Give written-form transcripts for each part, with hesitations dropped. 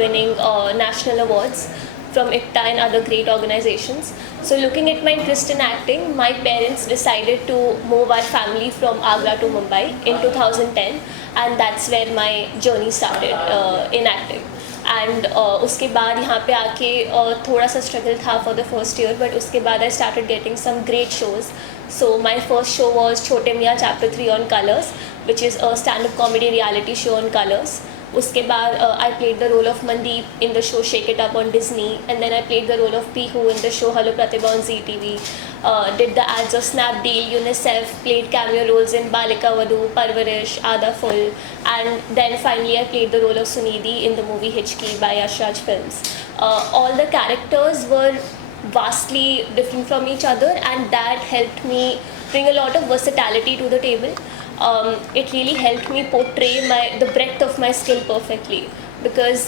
winning national awards from ICTA and other great organizations. So looking at my interest in acting, my parents decided to move our family from Agra to Mumbai in 2010, and that's where my journey started in acting. And उसके बाद यहाँ पे आके थोड़ा सा struggle था for the first year, but उसके बाद I started getting some great shows. So my first show was Chhote Miyan chapter 3 on Colors, which is a stand up comedy reality show on Colors. उसके बाद I played the role of Mandeep in the show shake it up on Disney, and then I played the role of Pihu in the show hello Pratibha on ZTV. Did the ads of Snapdeal, UNICEF, played cameo roles in Balika Vadhu, Parvarish, Aada Full, and then finally I played the role of Sunidhi in the movie Hichki by Yash Raj Films. All the characters were vastly different from each other, and that helped me bring a lot of versatility to the table. It really helped me portray the breadth of my skill perfectly, because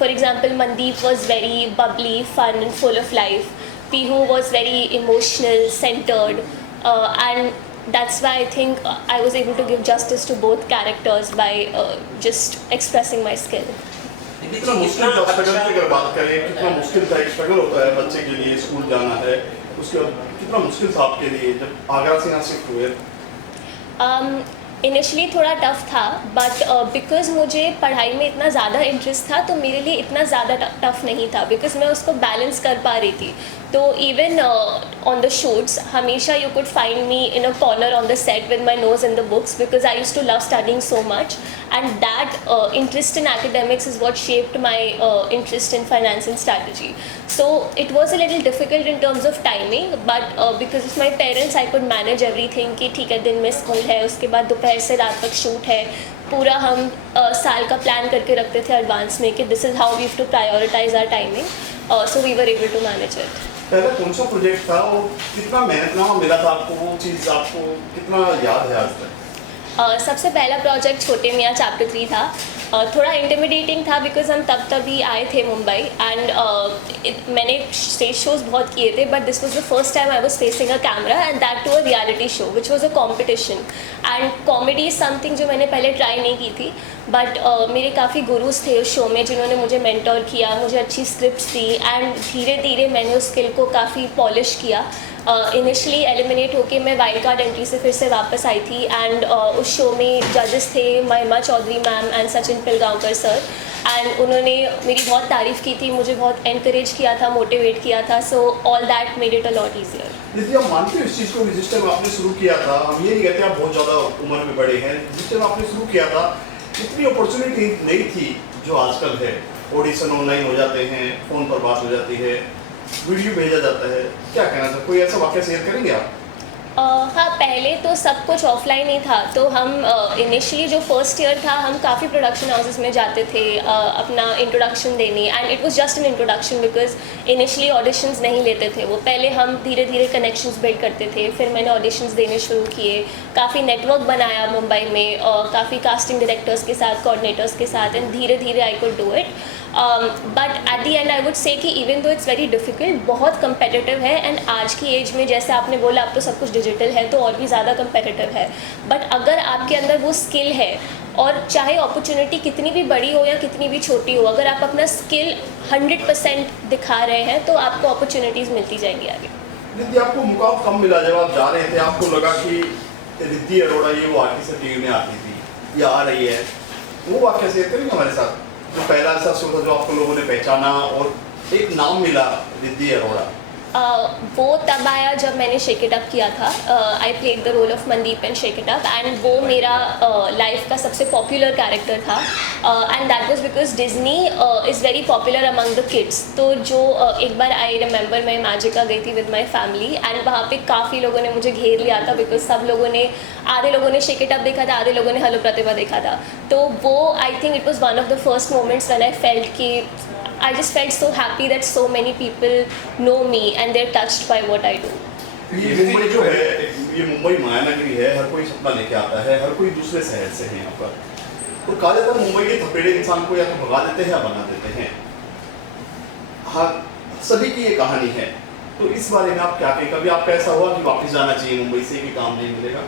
for example Mandeep was very bubbly, fun and full of life. Pihu was very emotional, centered, and that's why I think I was able to give justice to both characters by just expressing my skill. कितना मुश्किल था struggle की अगर बात करें, कितना मुश्किल था, एक स्ट्रगल होता है बच्चे के लिए, स्कूल जाना है, उसके बाद कितना मुश्किल था आपके लिए जब आगरा से यहाँ शिफ्ट हुए? इनिशियली थोड़ा टफ था, बट बिकॉज मुझे पढ़ाई में इतना ज़्यादा इंटरेस्ट था तो मेरे लिए इतना ज़्यादा टफ नहीं था, बिकॉज मैं उसको बैलेंस कर पा रही थी. तो इवन ऑन द शूट्स हमेशा you could find me in a corner on the set with my nose in the books, because I used to love studying so much, and that interest in academics is what shaped my interest in finance and strategy. So it was a little difficult in terms of timing, but because of my parents I could manage everything कि ठीक है दिन में school है, उसके बाद दोपहर से रात तक शूट है, पूरा हम साल का प्लान करके रखते थे एडवांस में कि this is how we have to prioritise our timing. So we were able to manage it. पहले कौन सा प्रोजेक्ट था और कितना मेहनतनामा मिला था आपको, वो चीज़ आपको कितना याद है आज तक? सबसे पहला प्रोजेक्ट छोटे मियाँ चैप्टर 3 था. थोड़ा इंटिमिडेटिंग था बिकॉज हम तभी आए थे मुंबई, एंड मैंने स्टेज शोज़ बहुत किए थे, but this was the first time I was facing a camera, and that too a reality show which was a competition. And comedy is something जो मैंने पहले ट्राई नहीं की थी. बट मेरे काफ़ी गुरुज थे उस शो में जिन्होंने मुझे मेंटोर किया, मुझे अच्छी स्क्रिप्ट्स दी एंड धीरे धीरे मैंने उस स्किल को काफ़ी पॉलिश किया। इनिशियली एलिमिनेट होके मैं वाइल्ड कार्ड एंट्री से फिर से वापस आई थी एंड उस शो में जजेस थे Mahima Chaudhary ma'am and Sachin Pilgaonkar sir and उन्होंने मेरी बहुत तारीफ़ की थी, मुझे बहुत एनकरेज किया था, मोटिवेट किया था, so all that made it a lot easier. दीदी आप मानते हो इस चीज़ को, जिस टाइम आपने शुरू किया था, हम ये नहीं कहते आप बहुत ज़्यादा उम्र में बड़े हैं, जिस टाइम आपने शुरू किया था इतनी अपॉर्चुनिटी नहीं थी जो आजकल है। ऑडिशन ऑनलाइन हो जाते हैं, फ़ोन पर बात हो जाती है, वीडियो भेजा जाता है, क्या कहना सर, कोई ऐसा वाक़या शेयर करेंगे आप? हाँ, पहले तो सब कुछ ऑफलाइन ही था, तो हम इनिशियली जो फर्स्ट ईयर था हम काफ़ी प्रोडक्शन हाउसेस में जाते थे अपना इंट्रोडक्शन देने and it was just an introduction because initially auditions नहीं लेते थे वो। पहले हम धीरे धीरे कनेक्शंस बिल्ड करते थे, फिर मैंने ऑडिशंस देने शुरू किए, काफ़ी नेटवर्क बनाया मुंबई में काफ़ी कास्टिंग डायरेक्टर्स के साथ, कोऑर्डिनेटर्स के साथ एंड धीरे धीरे I could do it. But at the end I would say कि even though it's very difficult, बहुत कंपेटिटिव है एंड आज की एज में जैसे आपने बोला अब तो सब कुछ डिजिटल है तो और भी ज़्यादा कंपेटिटिव है। बट अगर आपके अंदर वो स्किल है और चाहे अपॉर्चुनिटी कितनी भी बड़ी हो या कितनी भी छोटी हो, अगर आप अपना स्किल 100% दिखा रहे हैं तो आपको अपॉर्चुनिटीज़ मिलती जाएंगी आगे। दीदी आपको मुकाम कब मिला जब आप जा रहे थे, आपको लगा कि रिद्धि अरोड़ा ये वो आर्टिस्ट टीवी में आती थी या आ रही है, वो वाक़या शेयर करेंगे हमारे साथ? जो पहला ऐसा शो था जो आपको लोगों ने पहचाना और एक नाम मिला रिद्धि अरोड़ा? वो तब आया जब मैंने शेक इट अप किया था। I played the role of Mandeep in shake it up and वो मेरा लाइफ का सबसे पॉपुलर कैरेक्टर था and that was because Disney is very popular among the kids. तो जो एक बार आई रिमेंबर मैं मैजिका गई थी विद माई फैमिली एंड वहाँ पे काफ़ी लोगों ने मुझे घेर लिया था बिकॉज सब लोगों ने, आधे लोगों ने शेक इट अप देखा था, आधे लोगों ने हेलो प्रतिभा देखा था। तो वो I think it was one of the first moments when I felt कि I just felt so happy that so many people know me and they're touched by what I do. ये मुंबई जो है, ये मुंबई मायानगरी है, हर कोई सपना लेके आता है, हर कोई दूसरे शहर से है यहाँ पर। तो कहा जाता है मुंबई के थपेड़े इंसान को या तो भगा देते हैं या बना देते हैं। हाँ, सभी की ये कहानी है, तो इस बारे में आप क्या कहें? कभी आपका ऐसा हुआ कि वापस जाना चाहिए मुंबई से कि काम नहीं मिलेगा?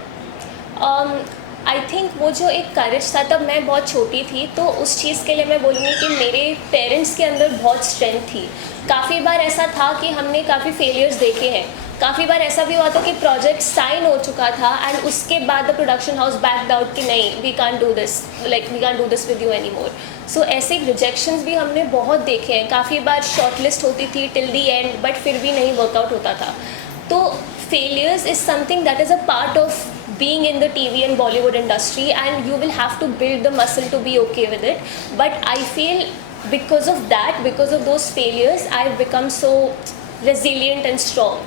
आई थिंक वो जो एक करेज था, तब मैं बहुत छोटी थी तो उस चीज़ के लिए मैं बोलूँगी कि मेरे पेरेंट्स के अंदर बहुत स्ट्रेंथ थी। काफ़ी बार ऐसा था कि हमने काफ़ी फेलियर्स देखे हैं, काफ़ी बार ऐसा भी हुआ था कि प्रोजेक्ट साइन हो चुका था एंड उसके बाद the production house backed out कि नहीं, we can't do this, like we can't do this with you any more. So ऐसे रिजेक्शंस भी हमने बहुत देखे हैं। काफ़ी बार शॉर्टलिस्ट होती थी टिल दी एंड बट फिर भी नहीं वर्कआउट होता था। तो failures is something that is a part of being in the TV and Bollywood industry and you will have to build the muscle to be okay with it. But I feel because of that, because of those failures, I've become so resilient and strong.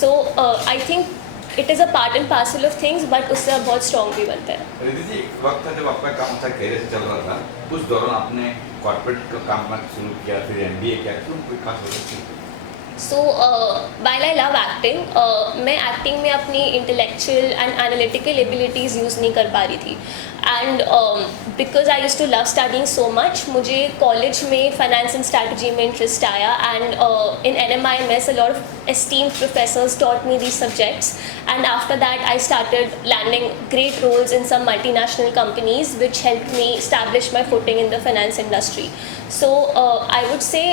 So I think it is a part and parcel of things, but उससे आप बहुत strong भी बनते हैं। रिद्धि जी, एक वक्त था जब आपका काम था कैरियर से चल रहा था, उस दौरान आपने कॉर्पोरेट का काम करना शुरू किया, फिर MBA किया, क्यों, कोई खास वजह थी? So while I love acting, मैं एक्टिंग में अपनी intellectual and analytical abilities use नहीं कर पा रही थी and because I use to love studying so much, मुझे कॉलेज में फाइनेंस एंड स्ट्रैटेजी में इंटरेस्ट आया and in NMIMS a lot of esteemed professors taught me these subjects and after that I started landing great roles in some multinational companies which helped me establish my footing in the finance industry. So I would say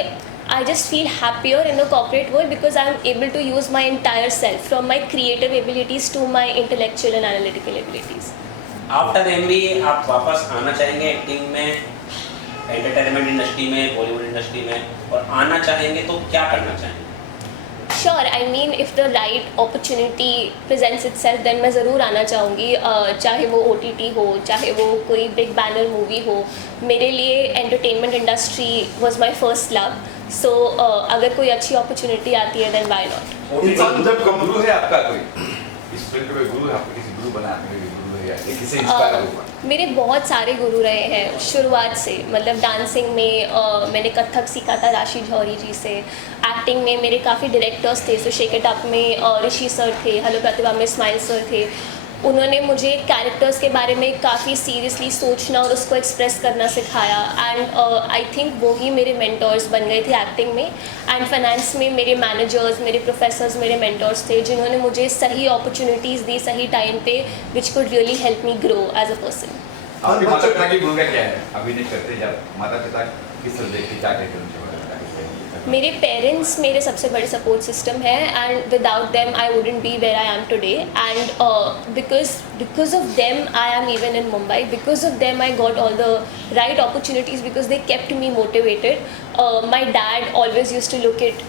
I just feel happier in the corporate world because I'm able to use my entire self, from my creative abilities to my intellectual and analytical abilities. After MBA आप वापस आना चाहेंगे acting में, entertainment industry में, Bollywood industry में, और आना चाहेंगे तो क्या करना चाहेंगे? Sure, I mean if the right opportunity presents itself then मैं ज़रूर आना चाहूँगी, चाहे वो OTT हो, चाहे वो कोई बिग बैनर मूवी हो। मेरे लिए entertainment industry was my first love, so अगर कोई अच्छी अपॉर्चुनिटी आती है देन व्हाई नॉट। इंसान जब गुरु है आपका कोई, इस फील्ड में गुरु है आपका, किसी गुरु बना आपके लिए गुरु है या किसी इंस्पायर हुआ? मेरे बहुत सारे गुरु रहे हैं शुरुआत से, मतलब डांसिंग में मैंने कथक सीखा था राशि जौहरी जी से, एक्टिंग में मेरे काफ़ी डायरेक्टर्स थे, सो शेक इट अप में ऋषि सर थे, हेलो प्रतिभा में स्माइल सर थे। उन्होंने मुझे कैरेक्टर्स के बारे में काफ़ी सीरियसली सोचना और उसको एक्सप्रेस करना सिखाया एंड आई थिंक वो ही मेरे मेंटर्स बन गए थे एक्टिंग में। एंड फाइनेंस में मेरे मैनेजर्स, मेरे प्रोफेसर्स मेरे मेंटर्स थे जिन्होंने मुझे सही अपॉर्चुनिटीज़ दी सही टाइम पे, which could really help me grow as a person. आपके माता पिता की भूमिका क्या है अभिनय करते जब माता पिता किस तरह देखते क्या कहते हैं उनके बारे में? मेरे पेरेंट्स मेरे सबसे बड़े सपोर्ट सिस्टम है and without them I wouldn't be where I am today and because of them I am even in Mumbai because of them I got all the right opportunities because they kept me motivated my dad always use to look it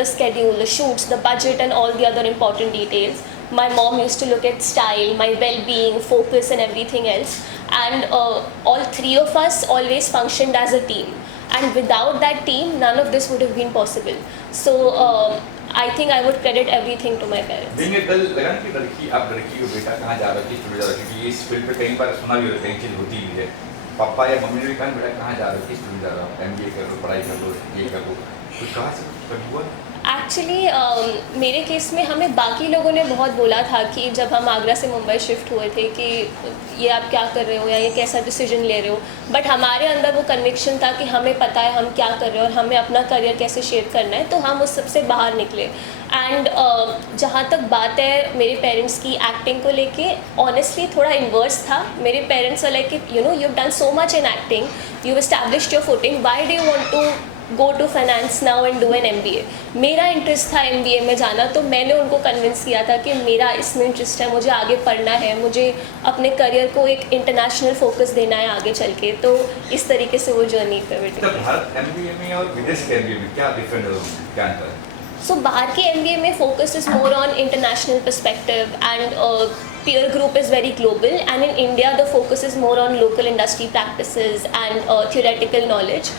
the schedule, the shoots, the budget and all the other important details. My mom used to look at style, my well-being, focus and everything else, and all three of us always functioned as a team, and without that team none of this would have been possible. So I think I would credit everything to my parents. दिन में कल लगा ना कि लड़की आप लड़की को बेटा कहाँ जा रहा है किस स्टूडियो जा रहा है क्योंकि इस फील्ड पे कई बार सुना भी होता है कई चीज़ होती भी है पापा या मम्मी ने भी कहा बेटा कहाँ जा रहा है किस स्टूडियो जा रहा हो MBA कर लो पढ़ाई कर लो ये कर लो तो कहाँ से कभी हुआ एक्चुअली मेरे केस में हमें बाकी लोगों ने बहुत बोला था कि जब हम आगरा से मुंबई शिफ्ट हुए थे कि ये आप क्या कर रहे हो या ये कैसा डिसीजन ले रहे हो, बट हमारे अंदर वो कन्विक्शन था कि हमें पता है हम क्या कर रहे हैं और हमें अपना करियर कैसे शेप करना है, तो हम उस सबसे बाहर निकले. एंड जहाँ तक बात है मेरे पेरेंट्स की एक्टिंग को लेके, ऑनेस्टली थोड़ा इन्वर्स था. मेरे पेरेंट्स वाले कि you have done so much in acting, you established your footing, why do you want to go to finance now and do an MBA. मेरा इंटरेस्ट था MBA में जाना, तो मैंने उनको कन्विंस किया था कि मेरा इसमें इंटरेस्ट है, मुझे आगे पढ़ना है, मुझे अपने करियर को एक इंटरनेशनल फोकस देना है आगे चल के. तो इस तरीके से वो जर्नी पे बेटे. भारत MBA में और विदेश के MBA में क्या डिफरेंट है क्या अंतर है? So बाहर के MBA में focus is more on international perspective and peer group is very global, and in India the focus is more on local industry practices and theoretical knowledge.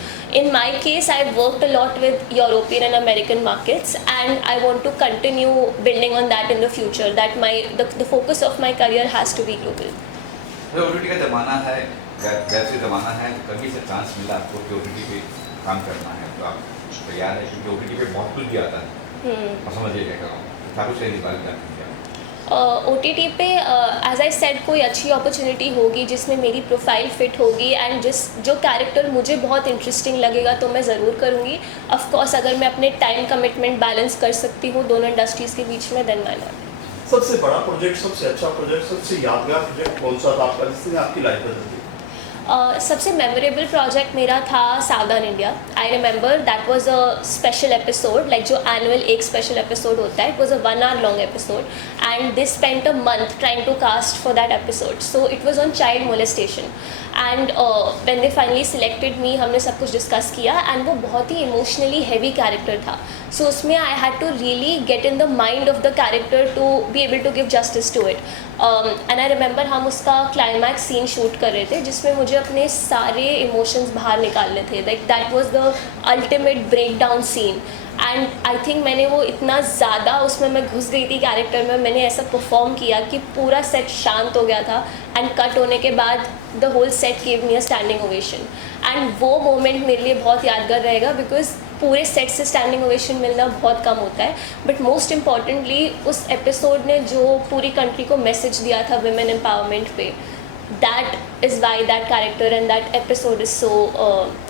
In my case, I've worked a lot with European and American markets, and I want to continue building on that in the future. That the focus of my career has to be global. OTT का ज़माना है, web से ज़माना है, कभी से chance मिला आपको कि OTT पे काम करना है तो आप तैयार है क्योंकि OTT पे बहुत कुछ भी आता है और समझिए क्या कर रहा हूँ क्या कुछ नहीं निकाल क्या OTT पे एज आई सेड कोई अच्छी अपॉर्चुनिटी होगी जिसमें मेरी प्रोफाइल फिट होगी एंड जो कैरेक्टर मुझे बहुत इंटरेस्टिंग लगेगा तो मैं ज़रूर करूँगी. ऑफ कोर्स अगर मैं अपने टाइम कमिटमेंट बैलेंस कर सकती हूँ दोनों इंडस्ट्रीज़ के बीच में, देन व्हाई नॉट. सबसे बड़ा प्रोजेक्ट, सबसे अच्छा प्रोजेक्ट, सबसे यादगार प्रोजेक्ट कौन सा था आपका जिसने आपकी लाइफ बदल दी? सबसे मेमोरेबल प्रोजेक्ट मेरा था Savdhaan India. I remember that was a special episode, like जो एनुअल एक स्पेशल एपिसोड होता है, it was a 1 hour long episode and they spent a month trying to cast for that episode. So it was on child molestation and when they finally selected me, हमने सब कुछ discuss किया and वो बहुत ही emotionally heavy character था. So उसमें I had to really get in the mind of the character to be able to give justice to it. And I remember हम उसका क्लाइमैक्स सीन शूट कर रहे थे जिसमें मुझे अपने सारे इमोशंस बाहर निकालने थे. Like that was the ultimate break down scene and I think मैंने वो इतना ज़्यादा उसमें मैं घुस गई थी कैरेक्टर में, मैंने ऐसा परफॉर्म किया कि पूरा सेट शांत हो गया था एंड कट होने के बाद the whole set give me a standing ovation. And वो मोमेंट मेरे लिए बहुत यादगार रहेगा बिकॉज पूरे सेट से स्टैंडिंग ओवेशन मिलना बहुत कम होता है. बट मोस्ट इम्पॉर्टेंटली उस एपिसोड ने जो पूरी कंट्री को मैसेज दिया था विमेन एम्पावरमेंट पे, that is why that character and that episode is so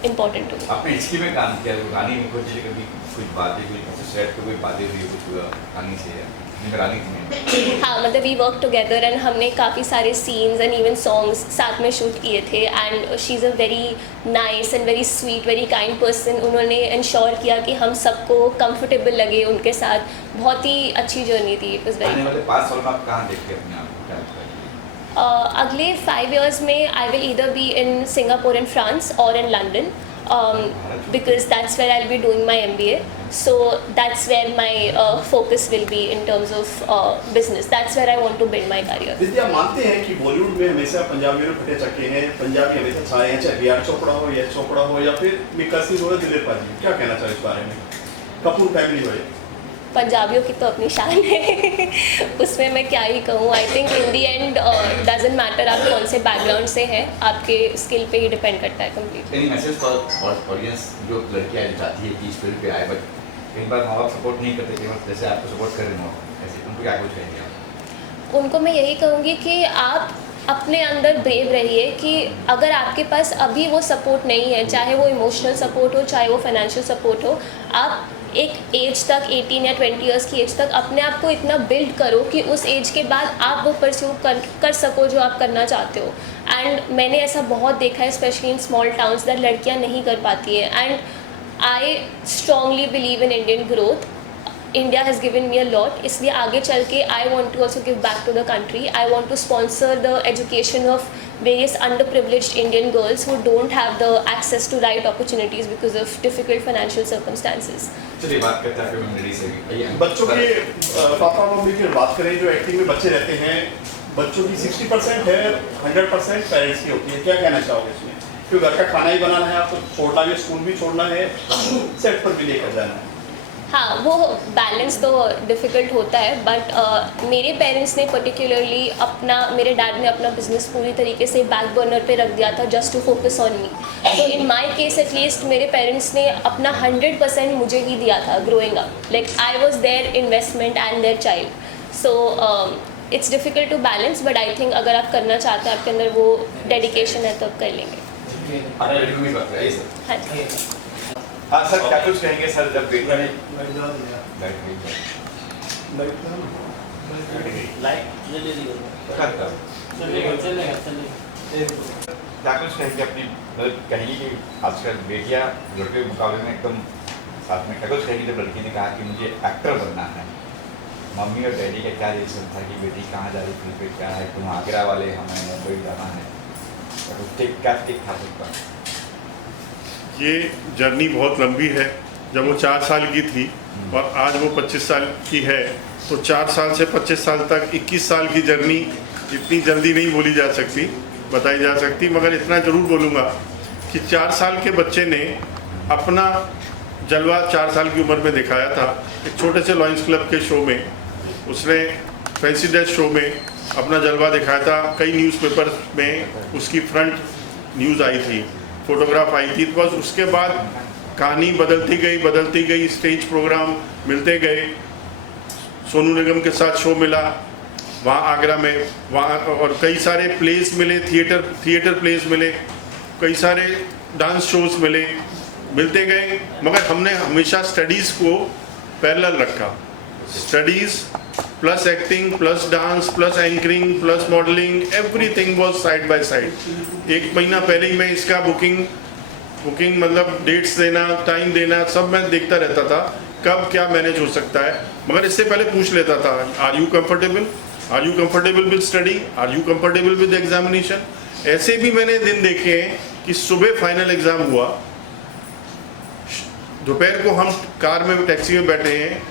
important to me. आपने हिस्ट्री में काम किया गानी में कभी कुछ बातें हुई सेट पे कोई बातें हुई कुछ गानी से हाँ, मतलब वी वर्क टुगेदर एंड हमने काफ़ी सारे सीन्स एंड इवन सॉन्ग्स साथ में शूट किए थे and she is a very nice and very sweet very kind person. उन्होंने इंश्योर किया कि हम सबको कंफर्टेबल लगे उनके साथ. बहुत ही अच्छी जर्नी थी. It was very. 5 साल में आप कहाँ देखते अपने आप को? अगले 5 years में I will either be in Singapore and France और in London because that's where I'll be doing my MBA. So that's where my focus will be in terms of business. That's where I want to build my career. दीदी आप मानते हैं कि बॉलीवुड में हमेशा पंजाबियों ने फटे चक्के हैं, पंजाबी हमेशा छाए हैं, चाहे बी.आर. चोपड़ा हो, यश चोपड़ा हो या फिर मिक्का सिंह हो या दिलीप पाजी, क्या कहना चाहिए इस बारे में? कपूर फैमिली हो. पंजाबियों की तो अपनी शान है उसमें मैं क्या ही कहूँ. I think in the and doesn't matter आप कौन से बैकग्राउंड से हैं, आपके स्किल पे ही डिपेंड करता है completely. Any message for audience जो लड़कियाँ चाहती है कि इस फील्ड पे आए बट कई बार माँ बाप सपोर्ट नहीं करते, कई बार जैसे आपको सपोर्ट कर रहे हो ऐसे उनको क्या कुछ कहेंगे आप? उनको मैं यही कहूँगी कि आप अपने अंदर ब्रेव रहिए कि अगर आपके पास अभी वो सपोर्ट नहीं है, चाहे वो इमोशनल सपोर्ट हो चाहे वो फाइनेंशियल सपोर्ट हो, आप एक एज तक 18 या 20 years की एज तक अपने आप को इतना बिल्ड करो कि उस एज के बाद आप वो परस्यू कर सको जो आप करना चाहते हो. एंड मैंने ऐसा बहुत देखा है specially in small towns that लड़कियां नहीं कर पाती है। And I strongly believe in Indian growth. India has given me a lot, इसलिए आगे चल के I want to also give back to the country. I want to sponsor the education of various underprivileged Indian girls who don't have the access to right opportunities because of difficult financial circumstances. चलिए बात करते हैं community से भी। बच्चों के papa mummy की बात करें, जो एक्टिंग में बच्चे रहते हैं, बच्चों की 60% है, 100% पेरेंट्स की होती है। क्या कहना चाहोगे इसमें? क्योंकि घर का खाना ही बनाना है, आपको छोड़ना भी, स्कूल भी छोड़ना है, सेट पर भी लेकर जाना है। हाँ, वो बैलेंस तो डिफ़िकल्ट होता है, बट मेरे पेरेंट्स ने पर्टिकुलरली मेरे डैड ने अपना बिजनेस पूरी तरीके से बैक बर्नर पे रख दिया था just to focus on me. तो इन माय केस एटलीस्ट मेरे पेरेंट्स ने अपना 100% मुझे ही दिया था growing up. Like I was their investment and their child. So it's difficult to balance, but I think अगर आप करना चाहते हैं, आपके अंदर वो डेडिकेशन है, तो आप कर लेंगे। हाँ जी। हाँ सर, क्या कुछ कहेंगे सर जब बेटा ने क्या कुछ कहेंगे अपनी, मतलब कहेंगे कि आजकल बेटियां लड़के के मुकाबले में एकदम साथ में, क्या कुछ कहेंगे जब लड़की ने कहा कि मुझे एक्टर बनना है, मम्मी और डैडी का क्या रिएक्शन था कि बेटी कहाँ जा रही, फिल्म पे क्या है, तुम आगरा वाले, हमें मुंबई जाना है, क्या ठीक था सकता? ये जर्नी बहुत लंबी है। जब वो 4 साल की थी और आज वो 25 साल की है, तो 4 साल से 25 साल तक 21 साल की जर्नी इतनी जल्दी नहीं बोली जा सकती, बताई जा सकती। मगर इतना ज़रूर बोलूँगा कि 4 साल के बच्चे ने अपना जलवा 4 साल की उम्र में दिखाया था। एक छोटे से लॉयंस क्लब के शो में उसने, फैंसी ड्रेस शो में अपना जलवा दिखाया था। कई न्यूज़पेपर में उसकी फ्रंट न्यूज़ आई थी, फोटोग्राफ आई थी। बस उसके बाद कहानी बदलती गई, स्टेज प्रोग्राम मिलते गए। सोनू निगम के साथ शो मिला वहाँ आगरा में, वहाँ और कई सारे प्लेस मिले, थिएटर प्लेस मिले, कई सारे डांस शोज मिलते गए। मगर हमने हमेशा स्टडीज़ को पैरेलल रखा। Studies plus acting plus dance plus anchoring plus modelling, everything was side by side. 1 महीना पहले ही मैं इसका बुकिंग मतलब डेट्स देना, टाइम देना, सब मैं देखता रहता था कब क्या मैनेज हो सकता है। मगर इससे पहले पूछ लेता था, are you comfortable with study, are you comfortable with examination. ऐसे भी मैंने दिन देखे हैं कि सुबह फाइनल एग्ज़ाम हुआ, दोपहर को हम कार में टैक्सी में बैठे हैं,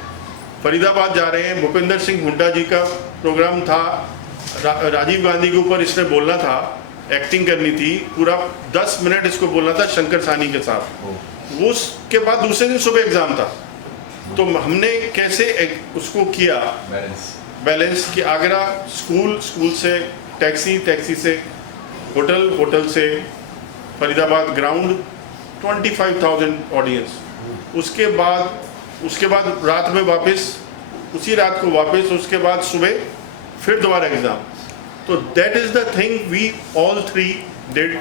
फरीदाबाद जा रहे हैं, भूपेंद्र सिंह हुड्डा जी का प्रोग्राम था, राजीव गांधी के ऊपर इसने बोलना था, एक्टिंग करनी थी, पूरा 10 मिनट इसको बोलना था शंकर सानी के साथ। वो उसके बाद दूसरे दिन सुबह एग्ज़ाम था। तो हमने कैसे उसको किया बैलेंस कि आगरा स्कूल से टैक्सी से होटल से फरीदाबाद ग्राउंड, 25,000 ऑडियंस। उसके बाद रात में वापस, उसी रात को वापस, उसके बाद सुबह फिर दोबारा एग्ज़ाम। तो that is the thing we all 3 did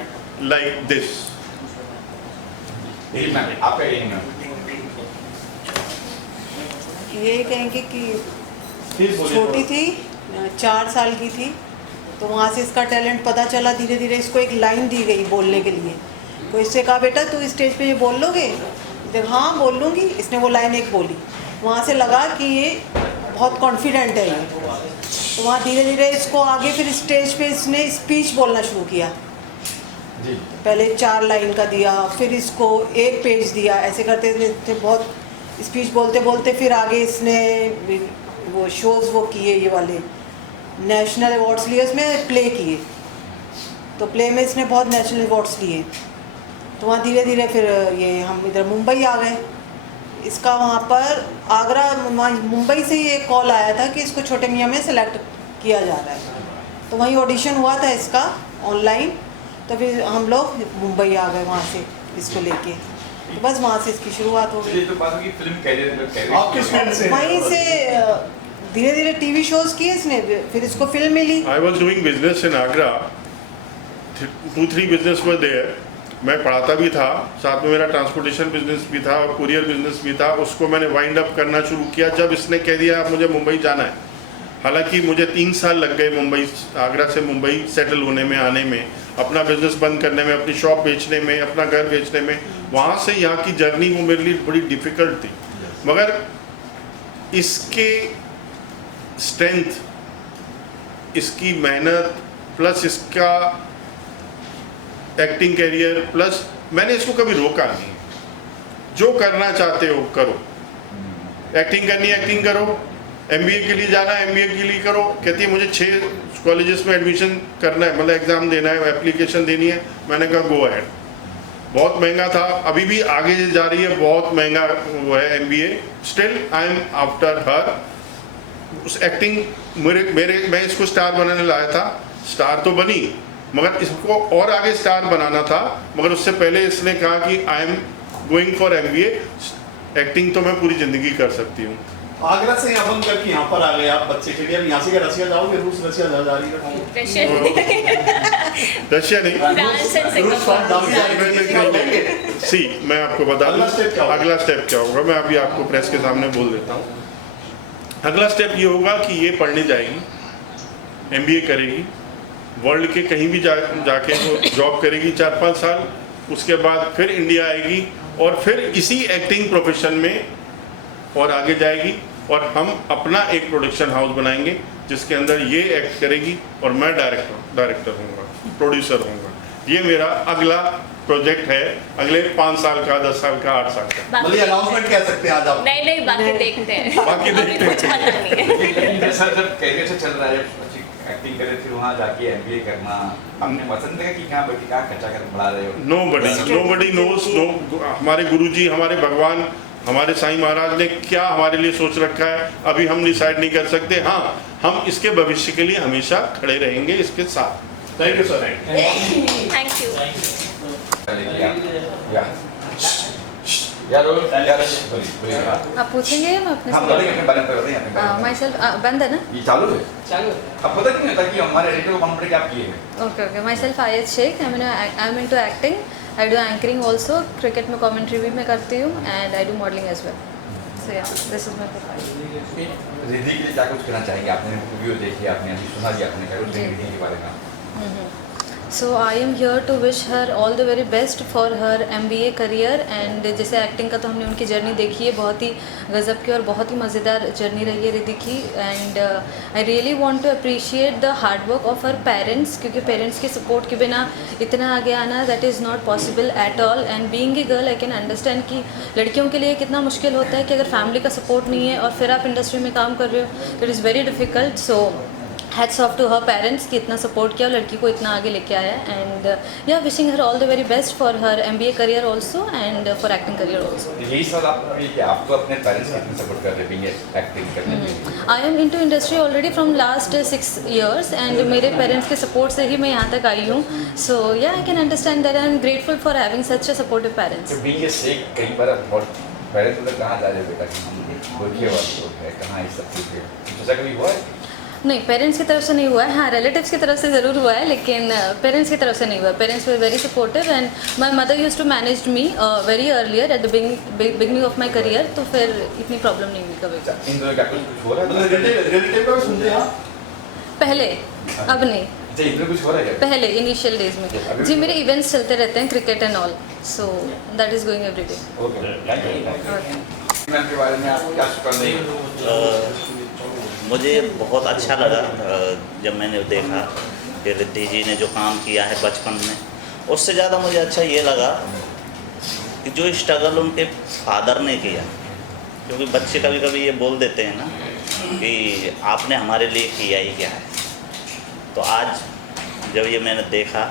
like this. आपका यही कहेंगे कि छोटी थी, 4 साल की थी, तो वहाँ से इसका टैलेंट पता चला। धीरे धीरे इसको एक लाइन दी गई बोलने के लिए। तो इससे कहा, बेटा तू स्टेज पे ये बोल लोगे? जब हाँ बोल लूँगी। इसने वो लाइन एक बोली, वहाँ से लगा कि ये बहुत कॉन्फिडेंट है ये। तो वहाँ धीरे धीरे इसको आगे फिर स्टेज पे इसने स्पीच बोलना शुरू किया। पहले 4 लाइन का दिया, फिर इसको 1 पेज दिया, ऐसे करते थे बहुत स्पीच बोलते बोलते। फिर आगे इसने वो शोज़ वो किए, ये वाले नेशनल अवार्ड्स लिए, उसमें प्ले किए। तो प्ले में इसने बहुत नेशनल अवार्ड्स लिए। तो वहाँ धीरे धीरे फिर ये हम इधर मुंबई आ गए। इसका वहाँ पर आगरा मुंबई से ही एक कॉल आया था कि इसको छोटे मियाँ में सेलेक्ट किया जा रहा है। तो वहीं ऑडिशन हुआ था इसका ऑनलाइन। तो फिर हम लोग मुंबई आ गए वहाँ से इसको लेके। तो बस वहाँ से इसकी शुरुआत हो गई। तो बात होगी फिल्म कैरियर आप किस फील्ड से? वहीं से धीरे धीरे टीवी शोज़ किए इसने, फिर इसको फिल्म मिली। I was doing business in Agra, 2-3 business were there. मैं पढ़ाता भी था, साथ में मेरा ट्रांसपोर्टेशन बिजनेस भी था और कुरियर बिजनेस भी था। उसको मैंने वाइंड अप करना शुरू किया जब इसने कह दिया अब मुझे मुंबई जाना है। हालांकि मुझे 3 साल लग गए मुंबई, आगरा से मुंबई सेटल होने में, आने में, अपना बिजनेस बंद करने में, अपनी शॉप बेचने में, अपना घर बेचने में। वहाँ से यहाँ की जर्नी वो मेरे लिए बड़ी डिफ़िकल्ट थी, मगर इसके स्ट्रेंथ, इसकी मेहनत प्लस इसका एक्टिंग करियर प्लस मैंने इसको कभी रोका नहीं। जो करना चाहते हो करो, एक्टिंग करनी है एक्टिंग करो, एमबीए के लिए जाना है एमबीए के लिए करो। कहती है मुझे 6 कॉलेजेस में एडमिशन करना है, मतलब एग्ज़ाम देना है, एप्लीकेशन देनी है। मैंने कहा गो अहेड। बहुत महंगा था, अभी भी आगे जा रही है, बहुत महंगा वो है MBA. Still I am after her. उस एक्टिंग मैं इसको स्टार बनाने लाया था, स्टार तो बनी, मगर इसको और आगे स्टार बनाना था। मगर उससे पहले इसने कहा कि I am going for MBA, acting तो मैं पूरी ज़िंदगी कर सकती हूँ। आगरा से यहाँ बंद करके यहाँ पर आ गए आप बच्चे के लिए। अब यहाँ से क्या रसिया जाओगे? रूस रसिया जा रही है? रशिया नहीं, फ्रांस एंड रूस फ्रांस सिंगापुर। सी मैं आपको बता दूं अगला स्टेप क्या होगा? अगला स्टेप क्या होगा, मैं अभी आपको प्रेस के सामने बोल देता हूँ। अगला स्टेप ये होगा कि ये पढ़ने जाएगी, एमबीए करेगी, वर्ल्ड के कहीं भी जाके वो जॉब करेगी 4-5 साल। उसके बाद फिर इंडिया आएगी और फिर इसी एक्टिंग प्रोफेशन में और आगे जाएगी, और हम अपना एक प्रोडक्शन हाउस बनाएंगे जिसके अंदर ये एक्ट करेगी और मैं डायरेक्टर होऊंगा, प्रोड्यूसर होऊंगा। ये मेरा अगला प्रोजेक्ट है, अगले 5 साल का, 10 साल का, 8 साल का। मतलब अनाउंसमेंट कह सकते हैं आज आप? नहीं, बाकी देखते हैं। बाकी अभी देखते कुछ हैं। पता नहीं है। लेकिन जैसा जब कैरियर से चल रहा है, एक्टिंग करे फिर वहाँ जाके एमबीए करना, आपने पसंद है कि कहाँ बैठी कहाँ खर्चा कर बढ़ा रहे हो? Nobody knows. हमारे गुरुजी, हमारे भगवान, हमारे साईं महाराज ने क्या हमारे लिए सोच रखा है अभी हम डिसाइड नहीं कर सकते। हाँ, हम इसके भविष्य के लिए हमेशा खड़े रहेंगे इसके साथ। Thank you sir. Thank you. आप पूछेंगे या मैं अपने हाँ, बताइए अपने बारे में बताइए अपने बारे में। माई सेल्फ बंद है ना? ये चालू है? अब पता नहीं होता कि हमारे एडिटर को कॉन्फ्रेंस क्या किए हैं। Okay, myself Ayat Shaikh, I am into acting, I do anchoring also, cricket में कमेंट्री भी मैं करती हूँ, and I do modelling as well. So yeah, this is my profile. Riddhi के लिए क्या कुछ कहना चाहेंगे? आपने वीडियो देखी, आपने अभी सुना दिया, आपने क्या कुछ जी। रिद्धि के बारे में? So I am here to wish her all the very best for her MBA career. And जैसे एक्टिंग का तो हमने उनकी जर्नी देखी है, बहुत ही गज़ब की और बहुत ही मज़ेदार जर्नी रही है रिद्धि की। And I really want to appreciate the hard work of her parents, क्योंकि पेरेंट्स के सपोर्ट के बिना इतना आगे आना that is not possible at all. And being a girl I can understand कि लड़कियों के लिए कितना मुश्किल होता है कि अगर फैमिली का सपोर्ट नहीं है और फिर आप इंडस्ट्री में काम कर रहे हो, it is very difficult. So hats off to her parents कि इतना सपोर्ट किया और लड़की को इतना आगे लेके आया। एंड या wishing her all the very best for her MBA career also and for acting career also. यही सवाल आपको भी कि आपको अपने पेरेंट्स कितने सपोर्ट कर रहे हैं एक्टिंग करने में? आई am into industry already from last 6 years and मेरे पेरेंट्स के सपोर्ट से ही मैं यहाँ तक आई हूँ। सो या आई can understand that, I am grateful for having such a supportive parents. तो बीइंग ए शेख कई बार बहुत पेरेंट्स उधर कहाँ जा रहे हो बेटा कि हम बोलिए वाला है कहाँ इस सब चीज़ पे सोचा कभी हुआ है? नहीं, पेरेंट्स की तरफ से नहीं हुआ है। हाँ, रिलेटिव्स की तरफ से ज़रूर हुआ है, लेकिन पेरेंट्स की तरफ से नहीं हुआ। Parents were very supportive and my mother used to manage me very earlier at the beginning of my career, तो फिर इतनी प्रॉब्लम नहीं हुई कभी। इन दोनों का कुछ हो रहा है? रिलेटिव का भी सुनते हैं आप? पहले, अब नहीं, अच्छा, इधर कुछ हो रहा है क्या? पहले इनिशियल डेज में जी मेरे इवेंट्स चलते रहते हैं, cricket and all, so that is going every day. Okay, thank you. Ma'am के बारे में आप क्या कर रही हैं? मुझे बहुत अच्छा लगा जब मैंने देखा कि रिद्धि जी ने जो काम किया है बचपन में, उससे ज़्यादा मुझे अच्छा ये लगा कि जो स्ट्रगल उनके फादर ने किया। क्योंकि बच्चे कभी कभी ये बोल देते हैं ना कि आपने हमारे लिए किया ही क्या है। तो आज जब ये मैंने देखा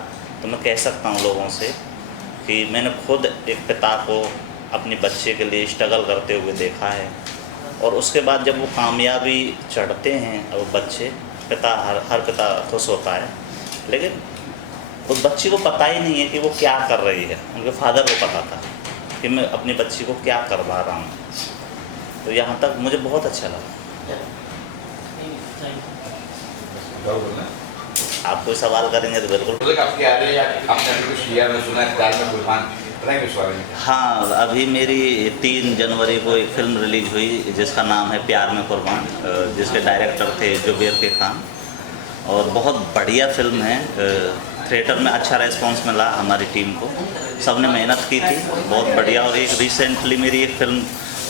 तो मैं कह सकता हूँ लोगों से कि मैंने खुद एक पिता को अपने बच्चे के लिए स्ट्रगल करते हुए देखा है, और उसके बाद जब वो कामयाबी चढ़ते हैं और बच्चे, पिता हर पिता खुश होता है, लेकिन उस बच्ची को पता ही नहीं है कि वो क्या कर रही है। उनके फादर को पता था कि मैं अपनी बच्ची को क्या करवा रहा हूँ। तो यहाँ तक मुझे बहुत अच्छा लगा। आप कोई सवाल करेंगे तो बिल्कुल। आपके आ रहे हैं, आपने अभी कुछ किया, मैं सुना है फिलहाल में बुरहान बताएंगे उस बारे में? हाँ, अभी मेरी 3 जनवरी को एक फिल्म रिलीज हुई जिसका नाम है प्यार में कुर्बान, जिसके डायरेक्टर थे जुबेर के खान, और बहुत बढ़िया फिल्म है। थिएटर में अच्छा रेस्पॉन्स मिला हमारी टीम को, सबने मेहनत की थी, बहुत बढ़िया। और एक रिसेंटली मेरी एक फिल्म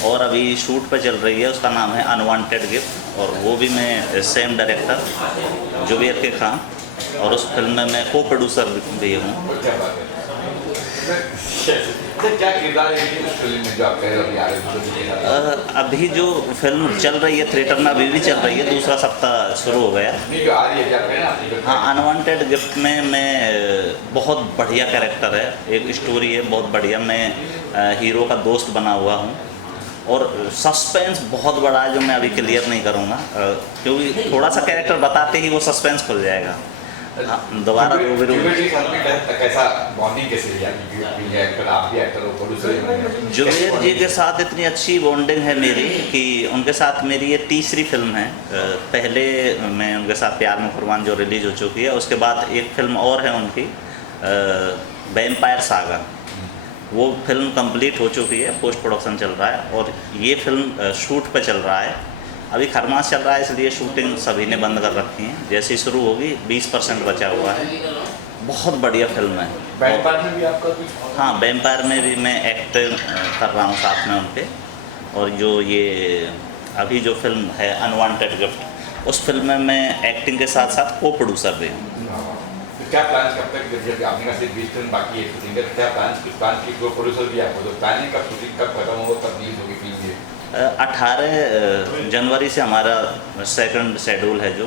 और अभी शूट पे चल रही है, उसका नाम है अनवांटेड गिफ्ट, और वो भी मैं सेम डायरेक्टर जुबेर के खान, और उस फिल्म में मैं को प्रोड्यूसर भी हूँ। क्या बात है। क्या किरदार है इस फिल्म में जो आप कह रहे हो अभी आ रहे हैं? अभी जो फिल्म चल रही है थिएटर में, अभी भी चल रही है, दूसरा सप्ताह शुरू हो गया। नहीं जो आ रही है क्या कह रहे हैं? हाँ, अनवांटेड गिफ्ट में मैं बहुत बढ़िया कैरेक्टर है, एक स्टोरी है बहुत बढ़िया। मैं हीरो का दोस्त बना हुआ हूँ, और सस्पेंस बहुत बड़ा है जो मैं अभी क्लियर नहीं करूँगा, क्योंकि थोड़ा सा कैरेक्टर बताते ही वो सस्पेंस खुल जाएगा। हाँ, दोबारा रूबरू। कैसा बॉन्डिंग कैसे है? आप भी एक्टर हो, प्रोड्यूसर। जुबेर जी के साथ इतनी अच्छी बॉन्डिंग है मेरी कि उनके साथ मेरी ये तीसरी फिल्म है। पहले मैं उनके साथ प्यार में कुर्बान जो रिलीज हो चुकी है, उसके बाद एक फिल्म और है उनकी वैम्पायर सागा, वो फिल्म कंप्लीट हो चुकी है, पोस्ट प्रोडक्शन चल रहा है, और ये फिल्म शूट पे चल रहा है। अभी खरमास चल रहा है, इसलिए शूटिंग सभी ने बंद कर रखी है, जैसे ही शुरू होगी 20% बचा हुआ है। बहुत बढ़िया फिल्म है। वैम्पायर में भी आपका कुछ? हाँ, वैम्पायर में भी मैं एक्ट कर रहा हूँ साथ में उनके, और जो ये अभी जो फिल्म है अनवांटेड गिफ्ट, उस फिल्म में मैं एक्टिंग के साथ साथ को प्रोड्यूसर भी हूँ। तो क्या प्लान कब तक, जब आपने कहा सिर्फ 20 फिल्म बाकी है शूटिंग का, क्या प्लान की प्रोड्यूसर भी आपको, तो प्लानिंग कब, शूटिंग कब खत्म होगा, तब रिलीज होगी फिल्म? 18 जनवरी से हमारा सेकंड शेड्यूल है, जो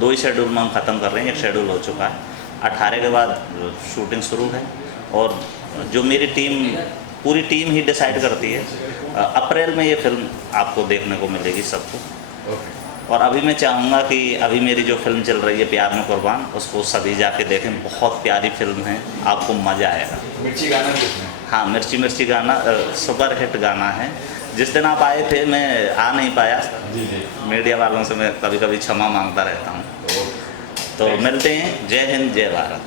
2 ही शेड्यूल में हम ख़त्म कर रहे हैं, एक शेड्यूल हो चुका है। 18 के बाद शूटिंग शुरू है, और जो मेरी टीम, पूरी टीम ही डिसाइड करती है। अप्रैल में ये फिल्म आपको देखने को मिलेगी सबको। और अभी मैं चाहूँगा कि अभी मेरी जो फिल्म चल रही है प्यार में कुर्बान, उसको सभी जाके देखें, बहुत प्यारी फिल्म है, आपको मज़ा आएगा। मिर्ची गाना किसने? हाँ, मिर्ची मिर्ची गाना सुपर हिट गाना है। जिस दिन आप आए थे मैं आ नहीं पाया, मीडिया वालों से मैं कभी कभी क्षमा मांगता रहता हूँ। तो मिलते हैं। जय हिंद, जय भारत।